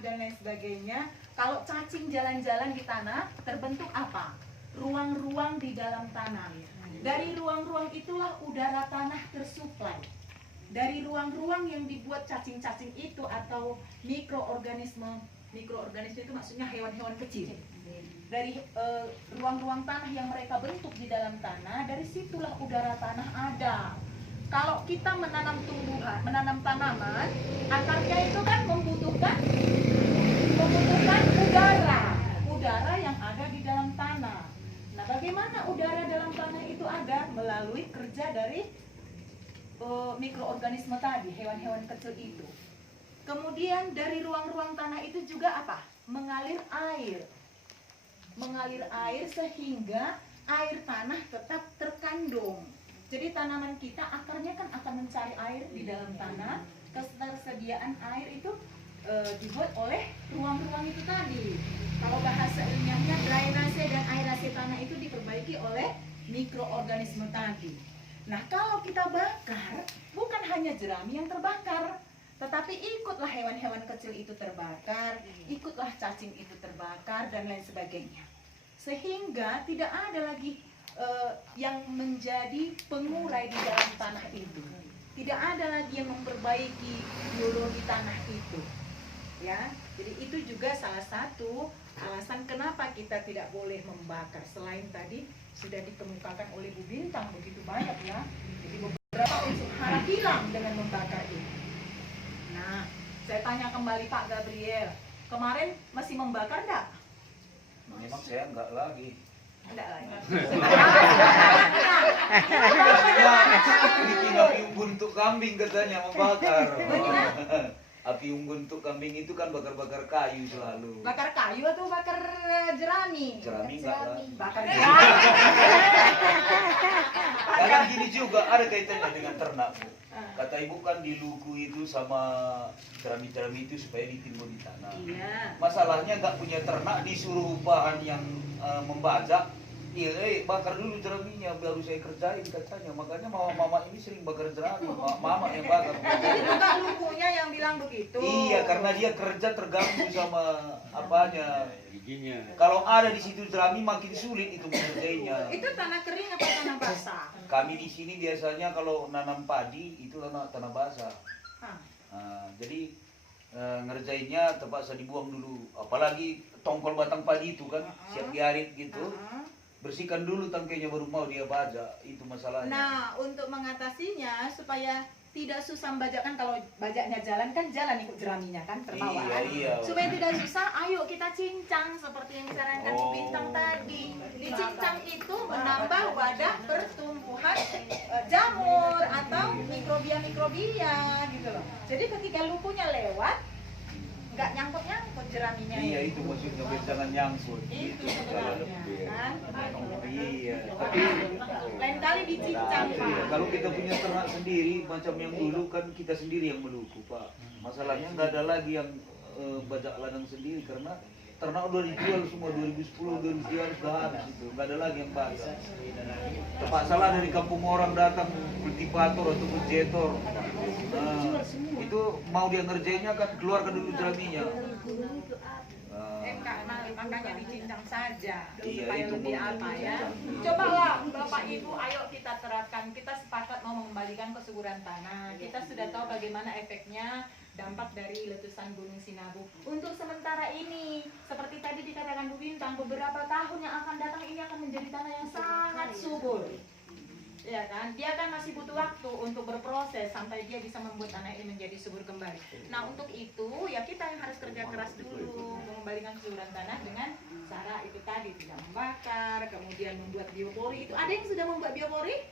dan lain sebagainya. Kalau cacing jalan-jalan di tanah, terbentuk apa? Ruang-ruang di dalam tanah. Dari ruang-ruang itulah udara tanah tersuplai. Dari ruang-ruang yang dibuat cacing-cacing itu atau mikroorganisme itu maksudnya hewan-hewan kecil. Dari ruang-ruang tanah yang mereka bentuk di dalam tanah, dari situlah udara tanah ada. Kalau kita menanam tumbuhan, menanam tanaman, akarnya itu kan membutuhkan udara yang ada di dalam tanah. Nah, bagaimana udara dalam tanah itu ada? Melalui kerja dari mikroorganisme tadi, hewan-hewan kecil itu. Kemudian dari ruang-ruang tanah itu juga apa? Mengalir air. Mengalir air sehingga air tanah tetap terkandung. Jadi tanaman kita akarnya kan akan mencari air di dalam tanah. Ketersediaan air itu dibuat oleh ruang-ruang itu tadi. Kalau bahasa ilmiahnya drainase dan aerasi tanah itu diperbaiki oleh mikroorganisme tadi. Nah, kalau kita bakar, bukan hanya jerami yang terbakar, tetapi ikutlah hewan-hewan kecil itu terbakar, ikutlah cacing itu terbakar, dan lain sebagainya. Sehingga tidak ada lagi yang menjadi pengurai di dalam tanah itu. Tidak ada lagi yang memperbaiki biologi tanah itu. Ya, jadi itu juga salah satu alasan kenapa kita tidak boleh membakar. Selain tadi sudah dikemukakan oleh Bu Bintang begitu banyak ya. Jadi beberapa unsur hara hilang dengan membakar ini. Nah, saya tanya kembali Pak Gabriel, kemarin masih membakar enggak? Memang saya enggak lagi. Enggak lagi. Bikin api unggun untuk kambing katanya membakar. Api unggun untuk kambing itu kan bakar-bakar kayu selalu. Bakar kayu atau bakar jerami? Jerami enggak lah. Bakar jerami. Karena gini juga ada kaitannya dengan ternak, Bu. Kata ibu kan di lugu itu sama jerami-jerami itu supaya ditimbun di tanah. Iya. Masalahnya nggak punya ternak, disuruh bahan yang membajak. Iya, bakar dulu jeraminya baru saya kerjain katanya. Makanya mama ini sering bakar jerami, mama yang bakar. Jadi tukang lukunya yang bilang begitu. Iya, karena dia kerja terganggu sama apanya. Giginya. Kalau ada di situ jerami makin sulit itu mengerjainya. Itu tanah kering apa tanah basah? Kami di sini biasanya kalau nanam padi itu tanah basah. Jadi ngerjainnya terpaksa dibuang dulu. Apalagi tongkol batang padi itu kan siap diarit gitu. Bersihkan dulu tangkainya baru mau dia bajak, itu masalahnya. Nah, untuk mengatasinya supaya tidak susah membajak, kan kalau bajaknya jalan kan jalan ikut jeraminya kan terbawa. Iya. Supaya tidak susah, ayo kita cincang seperti yang disarankan Bu Bintang tadi. Dicincang itu menambah wadah pertumbuhan jamur atau mikrobia gitu loh. Jadi ketika lukunya lewat, nggak nyangkut jeraminya. Iya, itu maksudnya jangan nyangkut. Itu sebenarnya kan. Iya. Lain kali dicincang, Pak. Kalau kita punya ternak sendiri macam yang dulu kan kita sendiri yang meluku, Pak. Masalahnya nggak ada lagi yang bajak ladang sendiri karena ternak udah dijual semua 2010, 2011 sudah habis itu, nggak ada lagi yang bajak. Terpaksa lah dari kampung orang datang kultivator atau jetor. Nah, itu mau dia ngerjainnya kan keluarkan dulu jeraminya. Makanya dicincang saja itu supaya lebih apa ya. dicincang. Cobalah Bapak Ibu, ayo kita terapkan. Kita sepakat mau mengembalikan kesuburan tanah. Kita sudah tahu bagaimana efeknya dampak dari letusan Gunung Sinabung. Untuk sementara ini, seperti tadi dikatakan Bu Bintang, beberapa tahun yang akan datang ini akan menjadi tanah yang sangat subur. Ya kan, dia kan masih butuh waktu untuk berproses sampai dia bisa membuat tanah ini menjadi subur kembali. Nah, untuk itu ya kita yang harus kerja keras dulu mengembalikan kesuburan tanah dengan cara itu tadi, tidak membakar, kemudian membuat biopori. Itu ada yang sudah membuat biopori?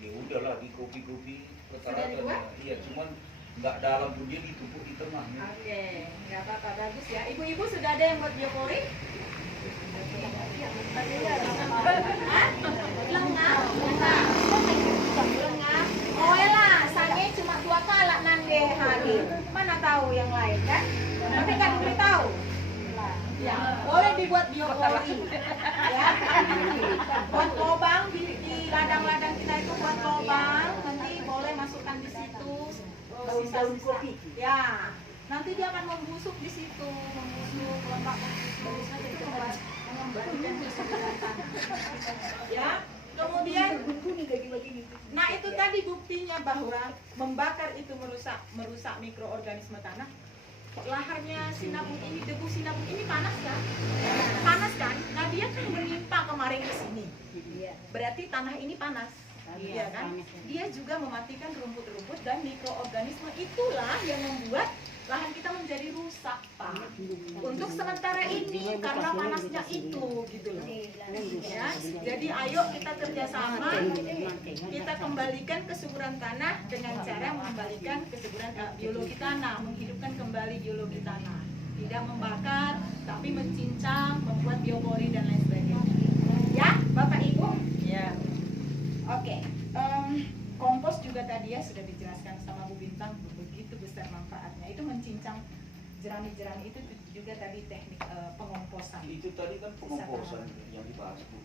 Ya udahlah di kopi-kopi Sudah dibuat? Iya, cuman nggak dalam pun dia ditumpuk di tengahnya. Oke, nggak apa-apa, bagus ya. Ibu-ibu sudah ada yang buat biopori? Lengah. Oh lah, sange cuma 2 kalak nande hari. Mana tahu yang lain kan? Tapi kan tahu. Ya, boleh dibuat biopori. Ya. Buat lubang di ladang-ladang kita itu buat lubang, nanti boleh masukkan di situ sisa-sisa. Ya. Nanti dia akan membusuk di situ. berusaha cepat mengembalikan kesuburan tanah. Ya, kemudian, nah itu tadi buktinya bahwa membakar itu merusak mikroorganisme tanah. Laharnya sinabung ini, debu sinabung ini panas kan? Panas kan? Nah dia kan menimpa kemarin ke sini. Berarti tanah ini panas. Iya kan? Dia juga mematikan rumput-rumput dan mikroorganisme, itulah yang membuat lahan kita menjadi rusak, Pak. Untuk sementara ini karena panasnya itu gitu loh. Ya, jadi ayo kita kerjasama, kita kembalikan kesuburan tanah dengan cara mengembalikan kesuburan biologi tanah, menghidupkan kembali biologi tanah. Tidak membakar, tapi mencincang, membuat biopori dan lain sebagainya. Ya, Bapak Ibu? Ya. Oke, kompos juga tadi ya sudah dijelaskan sama Bu Bintang, begitu besar manfaatnya. Itu mencincang jerami-jerami itu juga tadi teknik pengomposan. Itu tadi kan pengomposan yang dibahas Bu.